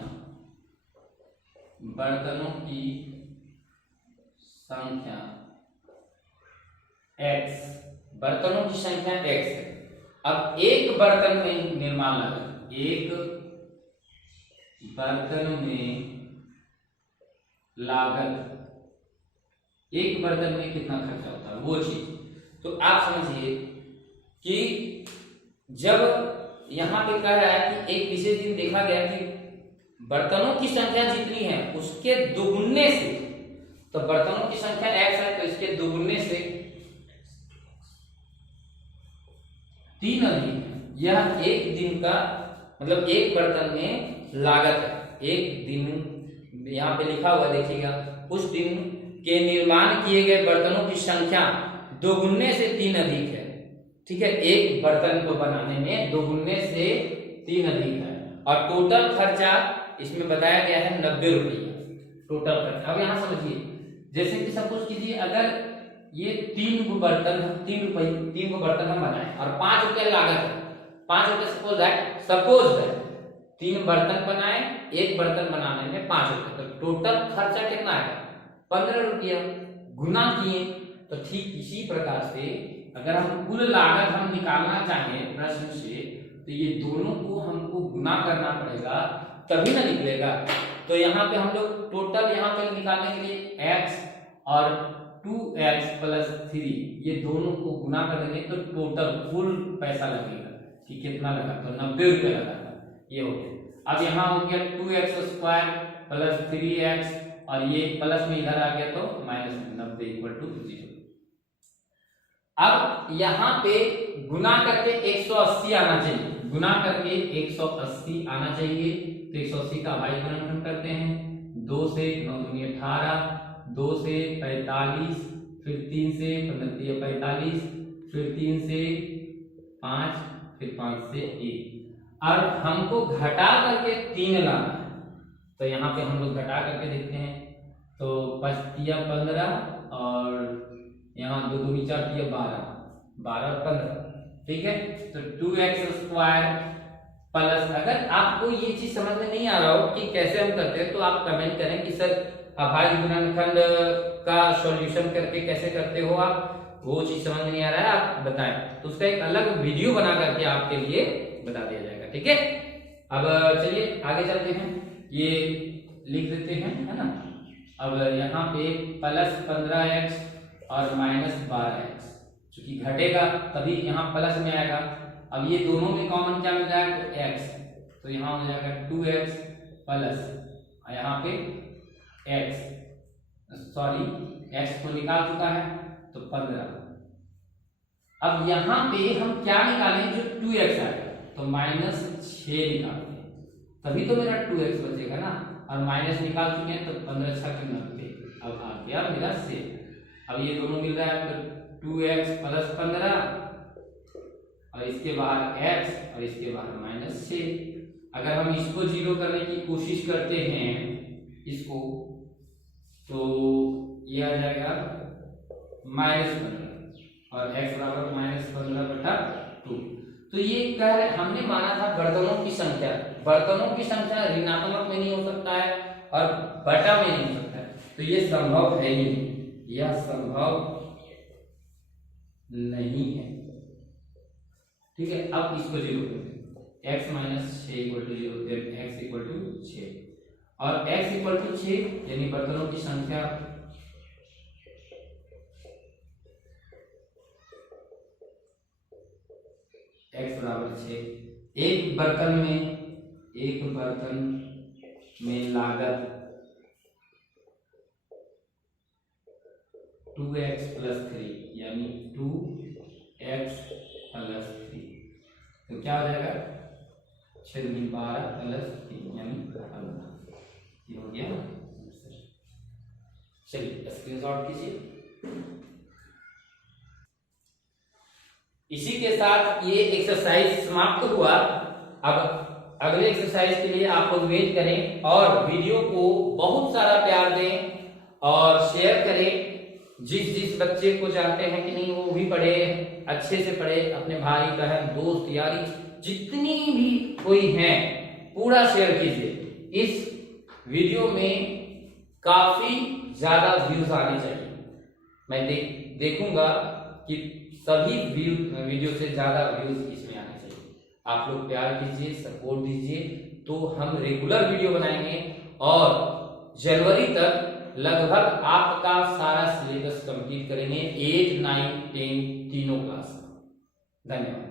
x, बर्तनों की संख्या x है। अब एक बर्तन में निर्माण लागत, एक बर्तन में लागत, एक बर्तन में कितना खर्चा होता है वो चीज। तो आप समझिए कि जब यहां पे कह रहा है कि एक विशेष दिन देखा गया कि बर्तनों की संख्या जितनी है उसके दोगुने से, तो बर्तनों की संख्या x है तो इसके दोगुने से 3 अधिक है। यह एक दिन का मतलब एक बर्तन में लागत है, एक दिन यहाँ पे लिखा हुआ देखिएगा, उस दिन के निर्माण किए गए बर्तनों की संख्या दोगुने से 3 अधिक है, ठीक है, एक बर्तन को बनाने में दोगुने से 3 अधिक है। और टोटल खर्चा इसमें बताया गया है 90 रुपया टोटल खर्चा। अब यहाँ समझिए, जैसे कि सपोज कीजिए अगर ये 3 गो बर्तन, 3 गो बर्तन हम बनाए और 5 रुपया लागत है, 5 रुपये सपोज है 3 बर्तन बनाए, एक बर्तन बनाने में 5 रुपये, तो टोटल खर्चा कितना है 15 रुपया, गुना किए। तो ठीक इसी प्रकार से अगर हम कुल लागत हम निकालना चाहें प्रश्न से, तो ये दोनों को हमको गुना करना पड़ेगा तभी ना निकलेगा। तो यहाँ पे हम लोग टोटल यहाँ पे निकालने के लिए x और 2x + 3 ये दोनों को गुना कर देंगे तो टोटल कुल पैसा लगेगा कि कितना लगा, तो 90 रुपये लगा, ये हो गया। अब यहाँ हो गया 2x² + 3x और ये प्लस में इधर आ गया तो -90 = 0। अब यहाँ पे गुना करके 180 आना चाहिए, गुना करके 180 आना चाहिए, तो 180 का भाई गुणनखंड करते हैं, 2 से 9 दूनी 18, 2 से 45, फिर 3 से 15 45, फिर 3 से 5, फिर 5 से 1। और हमको घटा करके 3 लाना है, तो यहाँ पे हम लोग घटा करके देखते हैं, तो 5 तिया 15 और यहाँ 2 दूनी 4 तिया 12, 12 और 15, ठीक है। तो 2x² प्लस, अगर आपको ये चीज समझ में नहीं आ रहा हो कि कैसे हम करते हैं तो आप कमेंट करें कि सर अभाज्य गुणनखंड का सॉल्यूशन करके कैसे करते हो आप, वो चीज समझ में नहीं आ रहा है आप बताएं, तो उसका एक अलग वीडियो बना करके आपके लिए बता दिया जाएगा, ठीक है। अब चलिए आगे चलते हैं, ये लिख देते हैं, है ना। अब यहाँ पे +15x और -12x, चूंकि घटेगा तभी यहाँ प्लस में आएगा। अब ये दोनों में कॉमन क्या मिल रहा है, तो x, तो यहाँ हो जाएगा 2x प्लस यहाँ पे x, सॉरी x को निकाल चुका है तो 15। अब यहाँ पे हम क्या निकालें, जो 2x आएगा तो -6 निकालते हैं, तभी तो मेरा 2x बचेगा ना, और माइनस निकाल चुके हैं तो 15 × 6 = 90। अब आ गया मेरा 6। अब ये दोनों मिल रहा है तो 2x + 15 और इसके बाहर x और इसके बाहर -6। अगर हम इसको 0 करने की कोशिश करते हैं इसको, तो ये आ जाएगा -15 और x बराबर -15/2। तो ये कह रहे हमने माना था बर्तनों की संख्या, बर्तनों की संख्या ऋणात्मक में नहीं हो सकता है और बटा में नहीं हो सकता है, तो ये संभव है नहीं, यह संभव नहीं है, ठीक है। अब इसको 0 करते हैं, x - 6 = 0, देन x = 6 और x = 6 यानी बर्तनों की संख्या x बराबर 6। एक बर्तन में लागत 2x + 3 यानी 2x + 3, तो क्या हो जाएगा 6 × 12 + 3 यानी 15, ये हो गया। चलिए स्क्रीनशॉट कीजिए। इसी के साथ ये एक्सरसाइज समाप्त हुआ। अब अगले एक्सरसाइज के लिए आप लोग वेट करें और वीडियो को बहुत सारा प्यार दें और शेयर करें। जिस बच्चे को चाहते हैं कि नहीं वो भी पढ़े, अच्छे से पढ़े, अपने भाई बहन दोस्त यारी जितनी भी कोई हैं पूरा शेयर कीजिए। इस वीडियो में काफी ज्यादा व्यूज आने चाहिए। मैं देखूंगा कि सभी वीडियो से ज्यादा व्यूज इसमें आने चाहिए। आप लोग प्यार कीजिए, सपोर्ट दीजिए, तो हम रेगुलर वीडियो बनाएंगे और जनवरी तक लगभग आपका सारा सिलेबस कंप्लीट करेंगे 8, 9, 10 तीनों क्लास। धन्यवाद।